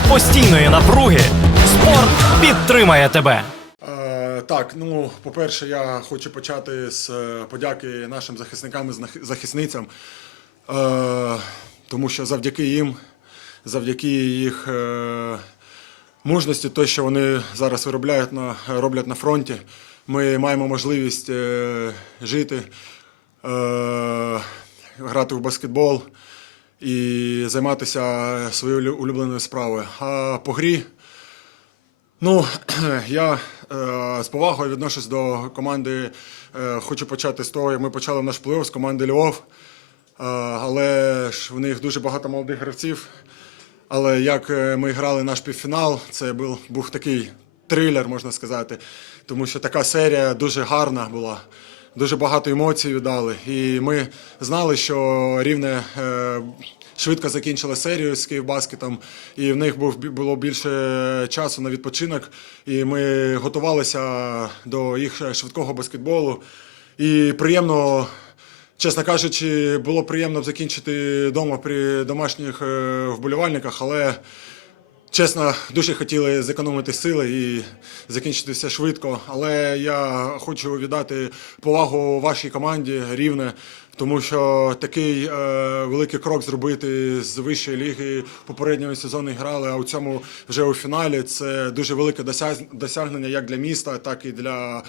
серед постійної напруги спорт підтримає тебе. Е, Так, ну по-перше, я хочу почати з е, подяки нашим захисникам і захисницям, Е, тому що завдяки їм, завдяки їх е, мужності, те, що вони зараз виробляють на роблять на фронті, ми маємо можливість е, жити, е, грати в баскетбол і займатися своєю улюбленою справою. А по грі. Ну, я е, з повагою відношусь до команди. Е, хочу почати з того, як ми почали наш плей з команди Львов. Е, але ж в них дуже багато молодих гравців. Але як ми грали наш півфінал, це був, був такий трилер, можна сказати. Тому що така серія дуже гарна була, дуже багато емоцій віддали. І ми знали, що рівне е, швидко закінчила серію з Київбаскетом, і в них був, було більше часу на відпочинок. І ми готувалися до їх швидкого баскетболу. І приємно Чесно кажучи, було приємно закінчити вдома при домашніх е, вболівальниках, але чесно, дуже хотіли зекономити сили і закінчити все швидко. Але я хочу віддати повагу вашій команді рівне, тому що такий е, великий крок зробити з вищої ліги попереднього сезону грали, а у цьому вже у фіналі це дуже велике досягнення як для міста, так і для.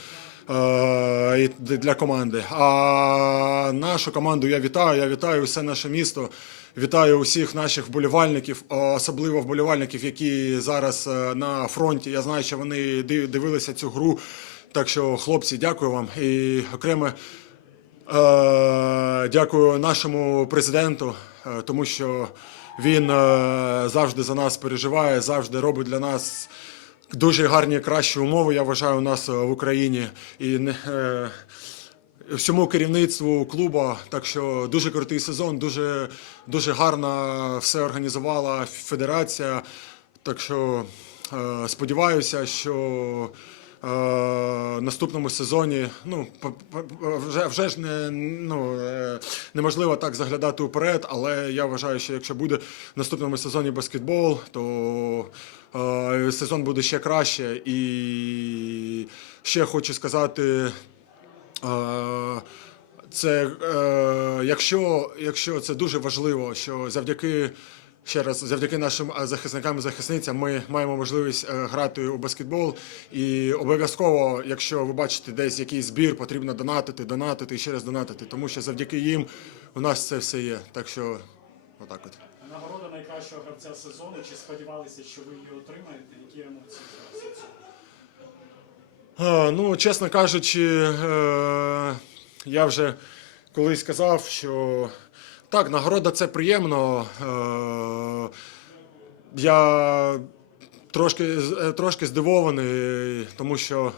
Е, і для команди. А нашу команду я вітаю. Я вітаю все наше місто. Вітаю усіх наших вболівальників, особливо вболівальників, які зараз е, на фронті. Я знаю, що вони див- дивилися цю гру. Так що, хлопці, дякую вам. І окремо е, дякую нашому президенту, е, тому що він е, завжди за нас переживає, завжди робить для нас дуже гарні кращі умови, я вважаю, у нас в Україні. І не- всьому керівництву клубу. Так що дуже крутий сезон, дуже, дуже гарно все організувала федерація. Так що е, сподіваюся, що е, наступному сезоні ну, вже, вже ж не, ну, е, неможливо так заглядати вперед, але я вважаю, що якщо буде в наступному сезоні баскетбол, то е, сезон буде ще краще. І ще хочу сказати. Е, Це е, якщо, якщо це дуже важливо, що завдяки ще раз, завдяки нашим е, захисникам і захисницям, ми маємо можливість грати у баскетбол. І обов'язково, якщо ви бачите десь якийсь збір, потрібно донатити, донатити і ще раз донатити, тому що завдяки їм у нас це все є. Так що, отак от. Нагорода найкращого гравця сезону. Чи сподівалися, що ви її отримаєте? Які емоції зараз Ну, чесно кажучи, е, я вже колись казав, що так, нагорода це приємно. Е, Я трошки, е, трошки здивований, тому що.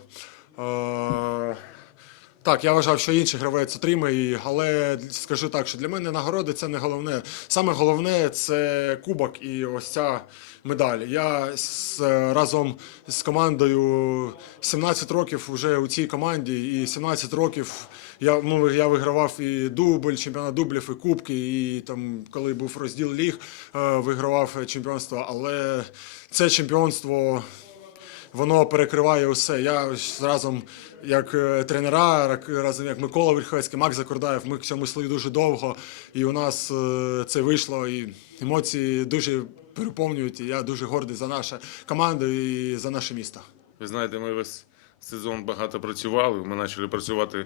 Так, я вважав, що інший гравець отримає але скажу так, що для мене нагороди це не головне. Саме головне це кубок і ось ця медаль. Я з, разом з командою 17 років вже у цій команді, і 17 років я, ну, я вигравав і дубль, чемпіонат дублів, і кубки, і там, коли був розділ ліг, е, вигравав чемпіонство. Але це чемпіонство воно перекриває усе. Я разом як е, тренера, разом як Микола Верховецький, Макс Закордаєв, ми в цьому йшли дуже довго, і у нас е, це вийшло. І емоції дуже переповнюють. І я дуже гордий за нашу команду і за наше місто. Ви знаєте, ми весь сезон багато працювали. Ми почали працювати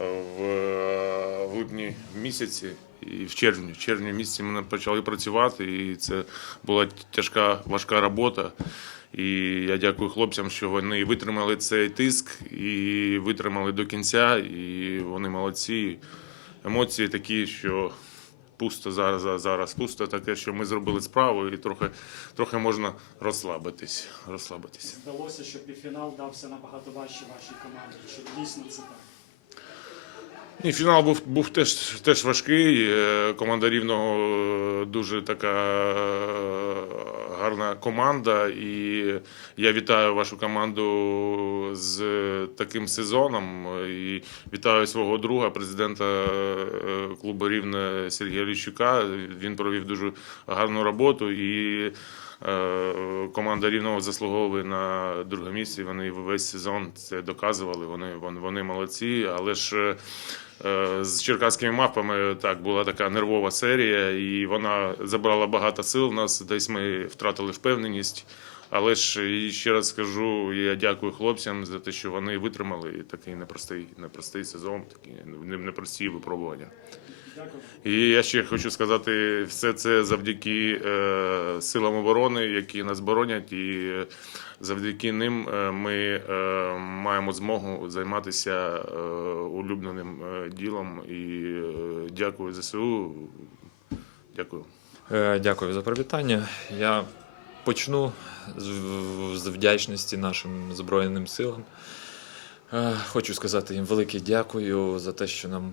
е, в, липні місяці і в червні. В червні місяці ми почали працювати, і це була тяжка, важка робота. І я дякую хлопцям, що вони витримали цей тиск і витримали до кінця. І вони молодці. Емоції такі, що пусто зараз, зараз- пусто таке, що ми зробили справу, і трохи, трохи можна розслабитись. розслабитись. Здалося, що півфінал дався набагато важче вашій команді. Чи дійсно це так? Ні, фінал був, був теж, теж важкий. Е, Команда рівного е, дуже така гарна команда. І я вітаю вашу команду з таким сезоном. І вітаю свого друга, президента е, клубу Рівне Сергія Ліщука. Він провів дуже гарну роботу. І е, команда Рівного заслуговує на друге місце. Вони весь сезон це доказували. Вони, вони, вони молодці. Але ж З черкаськими мавпами так була така нервова серія, і вона забрала багато сил. У нас десь ми втратили впевненість. Але ж і ще раз скажу, я дякую хлопцям за те, що вони витримали такий непростий, непростий сезон, такі непрості випробування. І я ще хочу сказати, все це завдяки е, силам оборони, які нас боронять, і завдяки ним е, ми е, маємо змогу займатися е, улюбленим е, ділом. І е, дякую ЗСУ. Дякую. Е, Дякую за привітання. Я почну з, вдячності нашим Збройним силам. Е, Хочу сказати їм велике дякую за те, що нам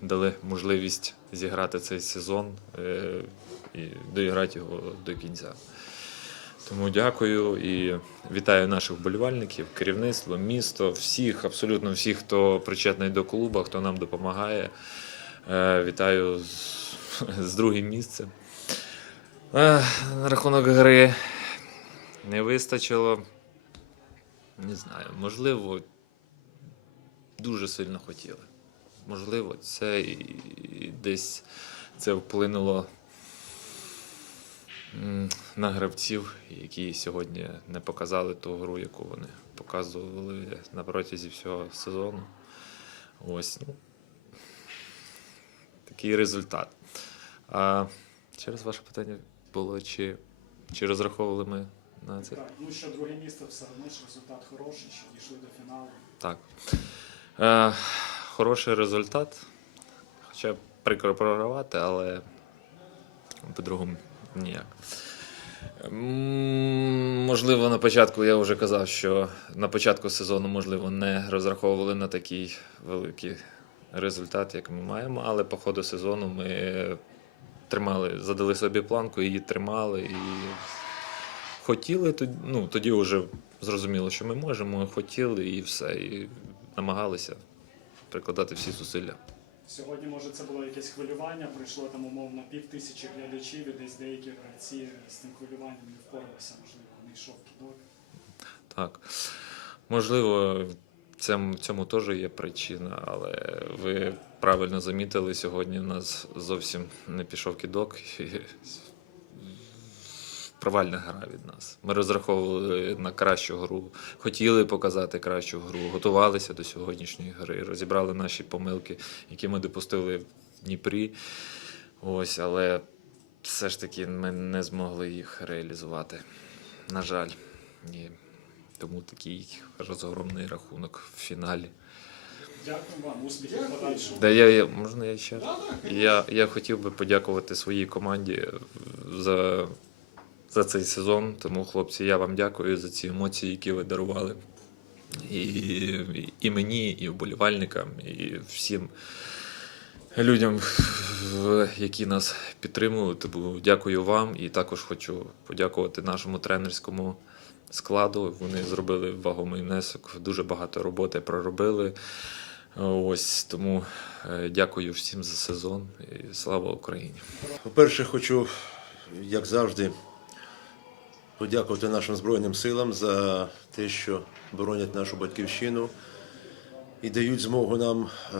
дали можливість зіграти цей сезон е, і доіграти його до кінця. Тому дякую і вітаю наших вболівальників, керівництво, місто, всіх, абсолютно всіх, хто причетний до клубу, хто нам допомагає. Е, Вітаю з, з другим місцем. Е, На рахунок гри не вистачило. Не знаю, можливо, дуже сильно хотіли. Можливо, це і, десь це вплинуло на гравців, які сьогодні не показали ту гру, яку вони показували на протязі всього сезону. Ось, ну, такий результат. А через ваше питання було, чи, чи розраховували ми на це? Так, ну що друге місце все одно ж результат хороший, що дійшли до фіналу. Так. Хороший результат. Хоча прикро програвати, але по-другому ніяк. Можливо, на початку я вже казав, що на початку сезону, можливо, не розраховували на такий великий результат, як ми маємо, але по ходу сезону ми тримали, задали собі планку, її тримали і хотіли, ну, тоді вже зрозуміло, що ми можемо, хотіли і все. І намагалися прикладати всі зусилля. Сьогодні, може, це було якесь хвилювання, прийшло там умовно пів тисячі глядачів, і десь деякі гравці з тим хвилюванням не впоралися, можливо, не йшов кидок. Так. Можливо, в цьому, теж є причина, але ви правильно замітили, сьогодні у нас зовсім не пішов кидок. І провальна гра від нас. Ми розраховували на кращу гру, хотіли показати кращу гру, готувалися до сьогоднішньої гри, розібрали наші помилки, які ми допустили в Дніпрі. Ось, але все ж таки ми не змогли їх реалізувати. На жаль, і тому такий розгромний рахунок в фіналі. Дякую вам, успіхів подальшого. Да я, я можна я ще? Я, я хотів би подякувати своїй команді за, за цей сезон. Тому, хлопці, я вам дякую за ці емоції, які ви дарували. І, і мені, і вболівальникам, і всім людям, які нас підтримують. Тому дякую вам. І також хочу подякувати нашому тренерському складу. Вони зробили вагомий внесок, дуже багато роботи проробили. Ось тому е, дякую всім за сезон і слава Україні. По-перше, хочу, як завжди, подякувати нашим Збройним силам за те, що боронять нашу батьківщину і дають змогу нам е,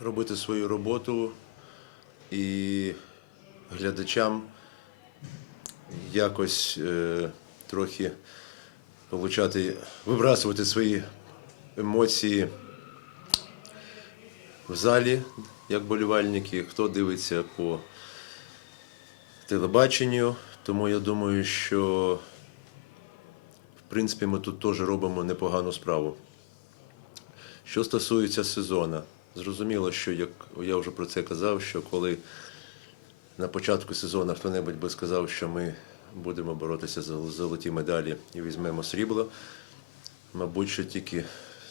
робити свою роботу і глядачам якось е, трохи получати, вибрасувати свої емоції в залі, як болівальники, хто дивиться по телебаченню. Тому я думаю, що в принципі ми тут теж робимо непогану справу. Що стосується сезону, зрозуміло, що як я вже про це казав, що коли на початку сезону хто-небудь би сказав, що ми будемо боротися за золоті медалі і візьмемо срібло, мабуть, що тільки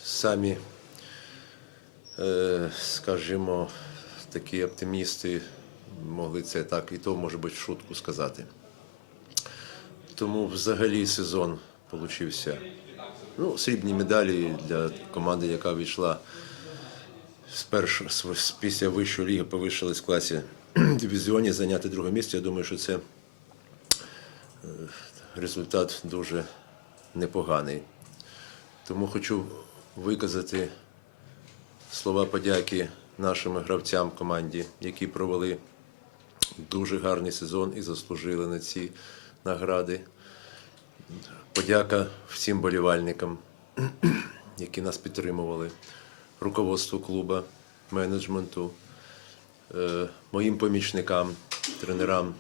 самі е, скажімо, такі оптимісти могли це так, і то, може бути, шутку сказати. Тому взагалі сезон получився. Ну, срібні медалі для команди, яка війшла з першого з- після вищої ліги, повищилась в класі дивізіоні, зайняти друге місце. Я думаю, що це е, результат дуже непоганий. Тому хочу виказати слова подяки нашим гравцям команді, які провели дуже гарний сезон і заслужили на ці награди. Подяка всім болівальникам, які нас підтримували, руководству клуба, менеджменту, е, моїм помічникам, тренерам,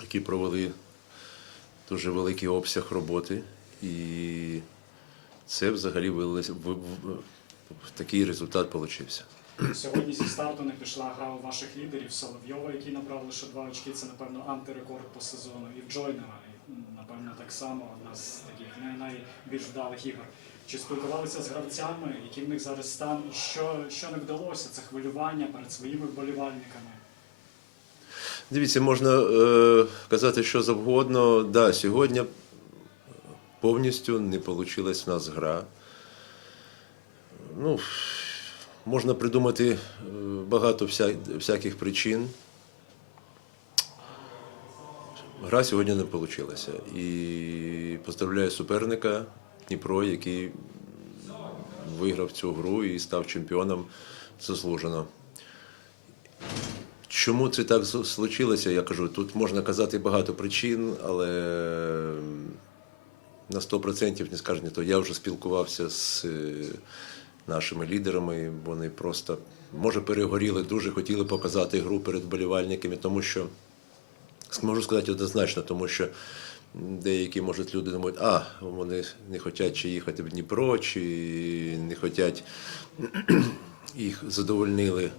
які провели дуже великий обсяг роботи. І це взагалі вилилось- такий результат получився. Сьогодні зі старту не пішла гра у ваших лідерів Соловйова, який набрав лише два очки. Це напевно антирекорд по сезону. І в Джойнера, напевно, так само одна з таких най- найбільш вдалих ігор. Чи спілкувалися з гравцями, який в них зараз стан, що, що не вдалося? Це хвилювання перед своїми вболівальниками. Дивіться, можна е, казати що завгодно. Да, сьогодні повністю не вийшла в нас гра. Ну, можна придумати е, багато вся, всяких причин. Гра сьогодні не вийшла. І поздравляю суперника Дніпро, який виграв цю гру і став чемпіоном заслужено. Чому це так случилося? Я кажу, тут можна казати багато причин, але на 100% не скажу не то. Я вже спілкувався з е, нашими лідерами. Вони просто, може, перегоріли, дуже хотіли показати гру перед болівальниками, тому що можу сказати однозначно, тому що деякі, можуть, люди думають, а вони не хочуть чи їхати в Дніпро, чи не хочуть їх задовольнили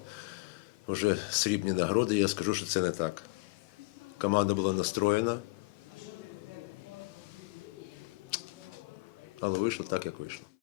вже срібні нагороди, я скажу, що це не так. Команда була настроєна. Але вийшло так, як вийшло.